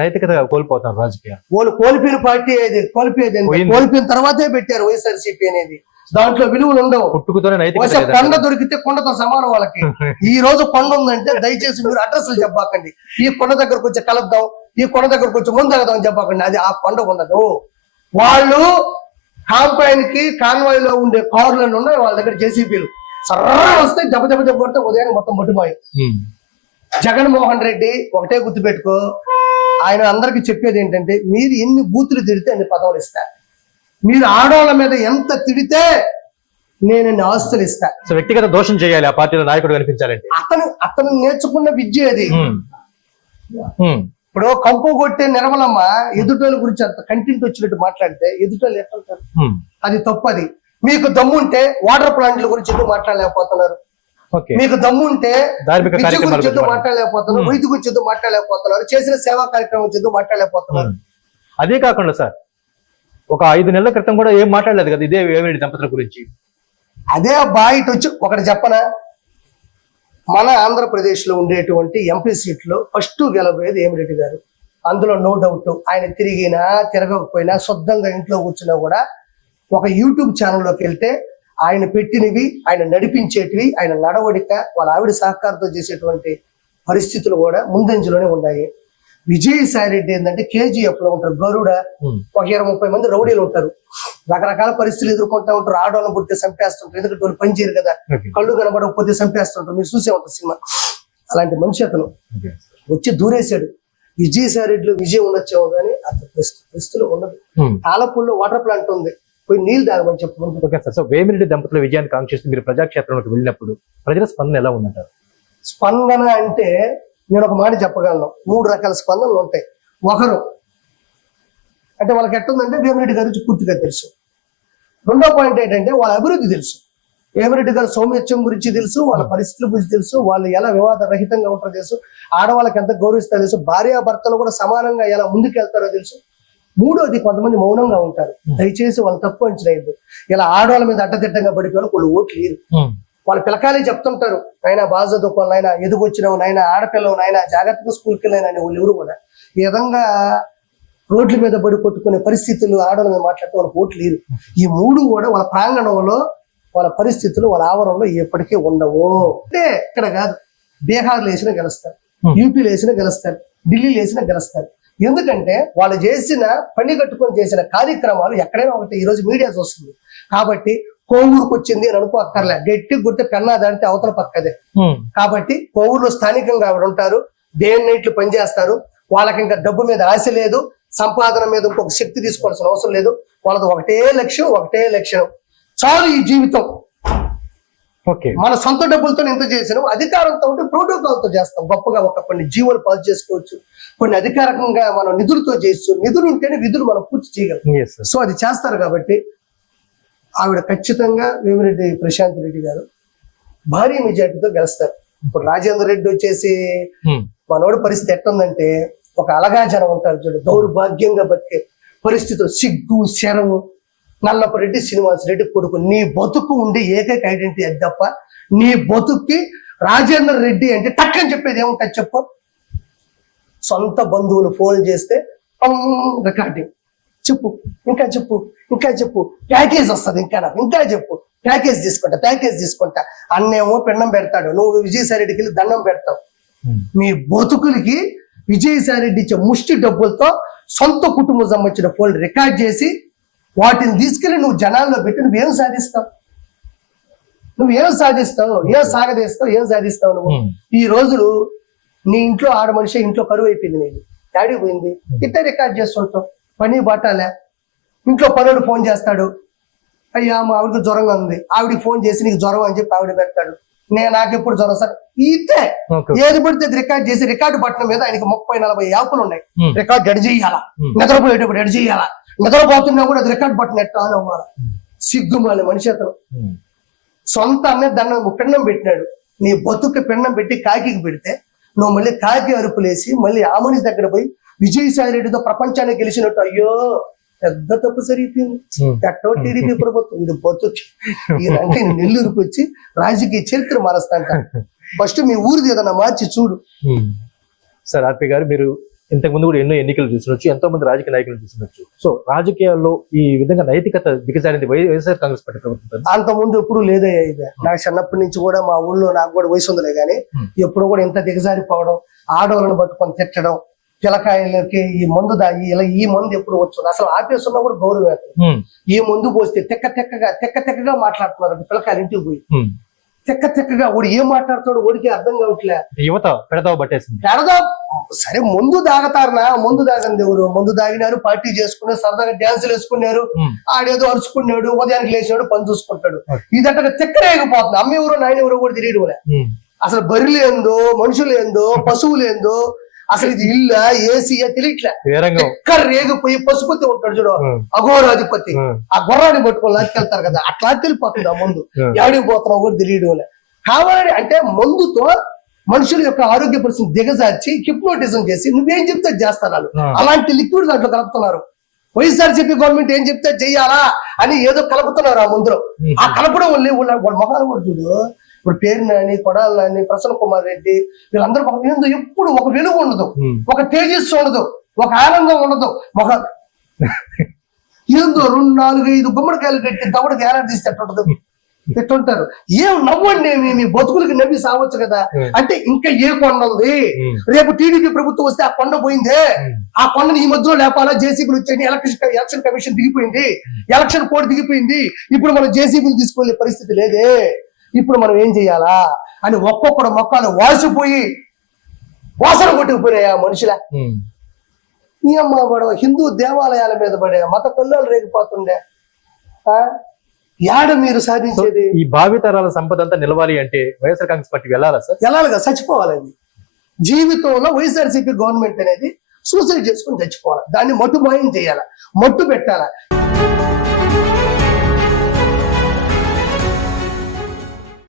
నైతికత కోల్పోతారు రాజకీయ వాళ్ళు కోల్పోయిన పార్టీ ఏది? కోల్పోయేది. కోల్పోయిన తర్వాతే పెట్టారు వైఎస్ఆర్సీపీ అనేది. దాంట్లో విలువలు ఉండవు. పుట్టుకతోనే. కొండ దొరికితే కొండతో సమానం వాళ్ళకి. ఈ రోజు కొండ ఉందంటే దయచేసి మీరు అడ్రస్లు చెప్పాకండి. ఈ కొండ దగ్గరకు వచ్చి కలుద్దాం ఈ కొండ దగ్గరకు వచ్చి ముందు అగదాం చెప్పాకండి. అది ఆ కొండ ఉండదు. వాళ్ళు కాంపైన్కి కాన్వాయ్లో ఉండే కార్లను ఉన్నాయి వాళ్ళ దగ్గర జేసీపీలు సర్రా వస్తే దెబ్బ దెబ్బ దెబ్బ కొడితే ఉదయం మొత్తం మట్టిపోయి ఉమ్. జగన్మోహన్ రెడ్డి ఒకటే గుర్తుపెట్టుకో. ఆయన అందరికి చెప్పేది ఏంటంటే మీరు ఎన్ని బూతులు తిడితే అన్ని పదవులు ఇస్తా. మీరు ఆడవాళ్ళ మీద ఎంత తిడితే నేను ఆస్తులు ఇస్తా. సో వ్యక్తిగత దోషం చేయాలి ఆ పార్టీలో నాయకుడు కనిపించాలంటే. అతను అతను నేర్చుకున్న విద్య అది. ఇప్పుడు కంపు కొట్టే నిర్మలమ్మ ఎదుటోళ్ళ గురించి అంత కంటెంట్ వచ్చినట్టు మాట్లాడితే ఎదుటోళ్ళు ఎట్లుంటారు ఉమ్. అది తప్పది మీకు దమ్ముంటే వాటర్ ప్లాంట్ల గురించి ఎందుకు మాట్లాడలేకపోతున్నారు? మీకు దమ్ముంటే విద్య కార్యక్రమాల గురించి మాట్లాడలేకపోతున్నారు. వైద్య గురించి మాట్లాడలేకపోతున్నారు చేసిన సేవా కార్యక్రమం గురించి మాట్లాడలేకపోతున్నారు. అదే కాకుండా సార్ ఒక ఐదు నెలల క్రితం కూడా ఏం మాట్లాడలేదు కదా ఇదే వేమిరెడ్డి దంపతుల గురించి. అదే బయట వచ్చి ఒకటి చెప్పనా? మన ఆంధ్రప్రదేశ్లో ఉండేటువంటి ఎంపీ సీట్లో ఫస్ట్ గెలబోయేది ఏమిరెడ్డి గారు. అందులో నో డౌట్ ఆయన తిరిగినా తిరగకపోయినా శుద్ధంగా ఇంట్లో కూర్చున్నా కూడా ఒక యూట్యూబ్ ఛానల్లోకి వెళ్తే ఆయన పెట్టినవి ఆయన నడిపించేటివి ఆయన నడవడిక వాళ్ళ ఆవిడ సహకారంతో చేసేటువంటి పరిస్థితులు కూడా ముందంజలోనే ఉన్నాయి. విజయసాయి రెడ్డి ఏంటంటే కేజీఎఫ్లో ఉంటారు గరుడ. ఒక ఇరవై ముప్పై మంది రౌడీలు ఉంటారు. రకరకాల పరిస్థితులు ఎదుర్కొంటూ ఉంటారు ఆడవాళ్ళని పుట్టితే చంపేస్తుంటారు ఎందుకంటే వాళ్ళు పని చేయరు కదా. కళ్ళు కనబడకపోతే చంపేస్తుంటారు. మీరు చూసే ఉంటారు సినిమా. అలాంటి మనిషి అతను. వచ్చి దూరేశాడు. విజయసాయి రెడ్డిలో విజయం ఉండొచ్చేమో కానీ అతను పరిస్థితి పరిస్థితులు ఉండదు. తాళపూల్లో వాటర్ ప్లాంట్ ఉంది. పోయి నీళ్ళు తాగమని చెప్పమని ఓకే సార్ సో వేమిరెడ్డి దంపతుల విజయాన్ని కాంక్షిస్తూ మీరు ప్రజాక్షేత్రంలోకి వెళ్ళినప్పుడు ప్రజల స్పందన ఎలా ఉందంటారు? స్పందన అంటే నేను ఒక మాట చెప్పగలను. మూడు రకాల స్పందనలు ఉంటాయి. ఒకరు అంటే వాళ్ళకి ఎట్టుందంటే వేమిరెడ్డి గారి పూర్తిగా తెలుసు. రెండో పాయింట్ ఏంటంటే వాళ్ళ అభివృద్ధి తెలుసు. వేమిరెడ్డి గారి సౌమ్యత్యం గురించి తెలుసు వాళ్ళ పరిస్థితుల గురించి తెలుసు వాళ్ళు ఎలా వివాద రహితంగా ఉంటారో తెలుసు ఆడవాళ్ళకి ఎంత గౌరవిస్తారో తెలుసు భార్యాభర్తలు కూడా సమానంగా ఎలా ముందుకెళ్తారో తెలుసు. మూడోది కొంతమంది మౌనంగా ఉంటారు. దయచేసి వాళ్ళు తప్పు అంచనా వేయద్దు. ఇలా ఆడవాళ్ళ మీద అడ్డదిడ్డంగా పడిపోయిన వాళ్ళు ఓట్లు లేరు ఉమ్. వాళ్ళ పిల్లకాయలే చెప్తుంటారు. నాయన బాగా చదువుకోవాలి నాయన ఎదుగొచ్చినావు నాయన ఆడపిల్లవు నాయన జాగ్రత్తగా స్కూల్కి వెళ్ళిన వాళ్ళు ఎవరు కూడా ఈ విధంగా రోడ్ల మీద పడి కొట్టుకునే పరిస్థితులు ఆడవాళ్ళ మీద మాట్లాడితే వాళ్ళకి ఓట్లు లేరు ఈ మూడు కూడా వాళ్ళ ప్రాంగణంలో వాళ్ళ పరిస్థితులు వాళ్ళ ఆవరణలో ఎప్పటికీ ఉండవు. అంటే ఇక్కడ కాదు. బీహార్లో వేసినా గెలుస్తారు. యూపీలో వేసినా గెలుస్తారు. ఢిల్లీలో వేసినా గెలుస్తారు. ఎందుకంటే వాళ్ళు చేసిన పని కట్టుకొని చేసిన కార్యక్రమాలు ఎక్కడైనా ఒకటి ఈ రోజు మీడియా చూస్తుంది. కాబట్టి కోవూరుకు వచ్చింది అని అనుకో అక్కర్లే. గట్టి గుర్తు కన్నా దాంటే అవతల పక్కదే. కాబట్టి కోవూరులో స్థానికంగా ఆవిడ ఉంటారు? డే అండ్ నైట్లు పనిచేస్తారు. వాళ్ళకి ఇంకా డబ్బు మీద ఆశ లేదు. సంపాదన మీద ఇంకొక శక్తి తీసుకోవాల్సిన అవసరం లేదు. వాళ్ళది ఒకటే లక్ష్యం ఒకటే లక్ష్యం చాలు ఈ జీవితం. మన సొంత డబ్బులతో ఇంత చేసినాం అధికారంతో ఉంటే ప్రోటోకాల్తో చేస్తాం. గొప్పగా ఒక కొన్ని జీవోలు పాస్ చేసుకోవచ్చు. కొన్ని అధికారికంగా మనం నిధులతో చేయొచ్చు నిధులు ఉంటేనే విధులు మనం పూర్తి చేయగలం. సో అది చేస్తారు కాబట్టి ఆవిడ ఖచ్చితంగా వేమిరెడ్డి ప్రశాంత్ రెడ్డి గారు భారీ మెజార్టీతో గెలుస్తారు. ఇప్పుడు రాజేందర్ రెడ్డి వచ్చేసి ఉమ్. మనోడి పరిస్థితి ఎట్టుందంటే ఒక అలగా జనం ఉంటారు చూడు. దౌర్భాగ్యంగా బతికే పరిస్థితులు సిగ్గు శరము. నల్లపరెడ్డి శ్రీనివాస్ రెడ్డి కొడుకు. నీ బతుకు ఉండి ఏకైక ఐడెంటిటీ అది తప్ప నీ బతుక్కి రాజేందర్ రెడ్డి అంటే టక్కని చెప్పేది ఏముంటుంది చెప్పు? సొంత బంధువులు ఫోన్ చేస్తే రికార్డింగ్ చెప్పు. ఇంకా చెప్పు. ఇంకా చెప్పు. ప్యాకేజ్ వస్తుంది ఇంకా నాకు ఇంకా చెప్పు. ప్యాకేజ్ తీసుకుంటా ప్యాకేజ్ తీసుకుంటా. అన్నేమో పెన్నం పెడతాడు. నువ్వు విజయసాయి రెడ్డికి వెళ్ళి దండం పెడతావు. మీ బతుకులకి విజయసాయి రెడ్డి ఇచ్చే ముష్టి డబ్బులతో సొంత కుటుంబం సంబంధించిన ఫోన్ రికార్డ్ చేసి వాటిని తీసుకెళ్ళి నువ్వు జనాల్లో పెట్టి నువ్వేం సాధిస్తావు? నువ్వేం సాధిస్తావు? ఏం సాగదీస్తావు? ఏం సాధిస్తావు నువ్వు. ఈ రోజులు నీ ఇంట్లో ఆడ మనిషి ఇంట్లో కరువు అయిపోయింది నేను డాడీ పోయింది. ఇట్టే రికార్డ్ చేస్తుంటావు. పని బాటాలే ఇంట్లో పనులు ఫోన్ చేస్తాడు. అయ్యా మా ఆవిడకి జ్వరంగా ఉంది. ఆవిడకి ఫోన్ చేసి నీకు జ్వరం అని చెప్పి ఆవిడ పెడతాడు. నేను నాకు ఎప్పుడు జ్వరం సార్? ఇతే ఏది పడితే రికార్డ్ చేసి రికార్డు బట్టల మీద ఆయనకి ముప్పై నలభై యాప్లు ఉన్నాయి. రికార్డ్ ఎడ్ చేయాలా. నిద్రపోయేటప్పుడు ఎడ్ చేయాలా? నిద్రపోతున్నా కూడా అది రికార్డ్ బట్టన్ ఎట్లా ఆన్ అవ్వాలా సిగ్గుమాలి మనిషి అతను. సొంత అన్నే దండం పిండం పెట్టినాడు. నీ బతుకు పిండం పెట్టి కాకి పెడితే నువ్వు మళ్ళీ కాకి అరుపులేసి మళ్ళీ ఆ మనిషి దగ్గర పోయి విజయసాయి రెడ్డితో ప్రపంచాన్ని గెలిచినట్టు. అయ్యో పెద్ద తప్పు ఉమ్. ఎట్టో టీడీపీ ప్రభుత్వం. ఇది బతుకు నేను నెల్లూరుకు వచ్చి రాజకీయ చరిత్ర మారుస్తాంట ఫస్ట్ మీ ఊరిది ఏదన్నా మార్చి చూడు. సార్ ఆర్పి గారు మీరు ఇంతకు ముందు కూడా ఎన్నో ఎన్నికలు చూసినొచ్చు ఎంతో మంది రాజకీయ నాయకులు చూసినొచ్చు సో రాజకీయాల్లో ఈ విధంగా నైతికత దిగజారింది వైఎస్ఆర్ కాంగ్రెస్ పార్టీ ప్రభుత్వం. అంత ముందు ఎప్పుడు లేదయ్యా ఇది. నాకు చిన్నప్పటి నుంచి కూడా మా ఊళ్ళో నాకు కూడా వయసు ఉందిలే కానీ. ఎప్పుడు కూడా ఇంత దిగజారిపోవడం ఆడవాళ్ళని పట్టుకొని తిట్టడం పిల్లకాయలకి ఈ మందు దాగి ఇలా ఈ మందు ఎప్పుడు వచ్చింది? అసలు ఆపేస్తున్నా కూడా గౌరవం ఈ మందు పోస్తే తెక్క తెక్కగా తెక్క తెక్కగా మాట్లాడుతున్నారు పిల్లకాయలు ఇంటికి పోయి. తెక్క తెక్కగా వాడు ఏం మాట్లాడుతాడు వాడికి అర్థం కావట్లే. యువత పెడతావ పట్టేసింది. పెడదా. సరే ముందు దాగతారనా? ముందు దాగంది ఎవరు ముందు దాగినారు పార్టీ చేసుకున్నారు సరదాగా డ్యాన్సులు వేసుకున్నారు. ఆడేదో అరుచుకున్నాడు ఉదయానికి లేచినాడు పని చూసుకుంటాడు. ఇదంటే తెక్కరేగిపోతుంది అమ్మ ఎవరు నాయన ఎవరు కూడా తెలియడం అసలు బర్రెలు ఏందో మనుషులు ఏందో పశువులు ఏందో అసలు ఇది ఇల్ల ఏసీ తెలియట్లే? ఎక్కడ రేగిపోయి పశుపతి ఉంటాడు చూడు అఘోరాధిపతి. ఆ. గుర్రాన్ని పట్టుకొని లాక్కెళ్తారు కదా అట్లా తెలిపోతుంది ఆ ముందు. యాడికి పోతున్నావు కూడా తెలియడం లే. కావాలి అంటే మందుతో మనుషుల యొక్క ఆరోగ్య పరిస్థితి దిగజార్చి హిప్నోటిజం చేసి నువ్వేం చెప్తే ఆ. అలాంటి లిక్విడ్ దాంట్లో కలుపుతున్నారు. వైఎస్ఆర్ చెప్పి గవర్నమెంట్ ఏం చెప్తే చెయ్యాలా అని ఏదో కలుపుతున్నారు ఆ మందులో. ఆ కలపడం వల్ల వాళ్ళ మొహాలు కూడా చూడు ఇప్పుడు పేరు నాని కొడాలి నాని ప్రసన్న కుమార్ రెడ్డి వీళ్ళందరూ ఏందో ఎప్పుడు ఒక వెలుగు ఉండదు. ఒక తేజస్సు ఉండదు. ఒక ఆనందం ఉండదు. ఒక ఏందో రెండు నాలుగు ఐదు గుమ్మడికాయలు కట్టి దవడకి తీస్తే ఎట్టుంటది ఎట్టుంటారు ఏం నవ్వండి మీ మీ బతుకులకి నవ్వి సావచ్చు కదా. అంటే ఇంకా ఏ కొండ ఉంది? రేపు టీడీపీ ప్రభుత్వం వస్తే ఆ కొండ పోయిందే. ఆ కొండని ఈ మధ్యలో లేపాలా? జేసీబీలు వచ్చాయి ఎలక్షన్ ఎలక్షన్ కమిషన్ దిగిపోయింది. ఎలక్షన్ కోడ్ దిగిపోయింది. ఇప్పుడు మనం జేసీబీలు తీసుకెళ్ళే పరిస్థితి లేదే. ఇప్పుడు మనం ఏం చెయ్యాలా అని ఒక్కొక్కడు మొక్కలు వాసిపోయి వాసన కొట్టుకుపోయినాయి మనుషుల. ఈ అమ్మ పడవ హిందూ దేవాలయాల మీద పడే మత కల్లాలు రేగిపోతుండే? యాడ మీరు సాధించేది? ఈ భావితరాల సంపద అంతా నిలవాలి అంటే వైఎస్ఆర్ కాంగ్రెస్ పార్టీకి వెళ్ళాలా సార్? ఎలాగా చచ్చిపోవాలండి జీవితంలో వైఎస్ఆర్సీపీ గవర్నమెంట్ అనేది సూసైడ్ చేసుకుని చచ్చిపోవాలి. దాన్ని మట్టు మాయం చేయాలి? మట్టు పెట్టాలి?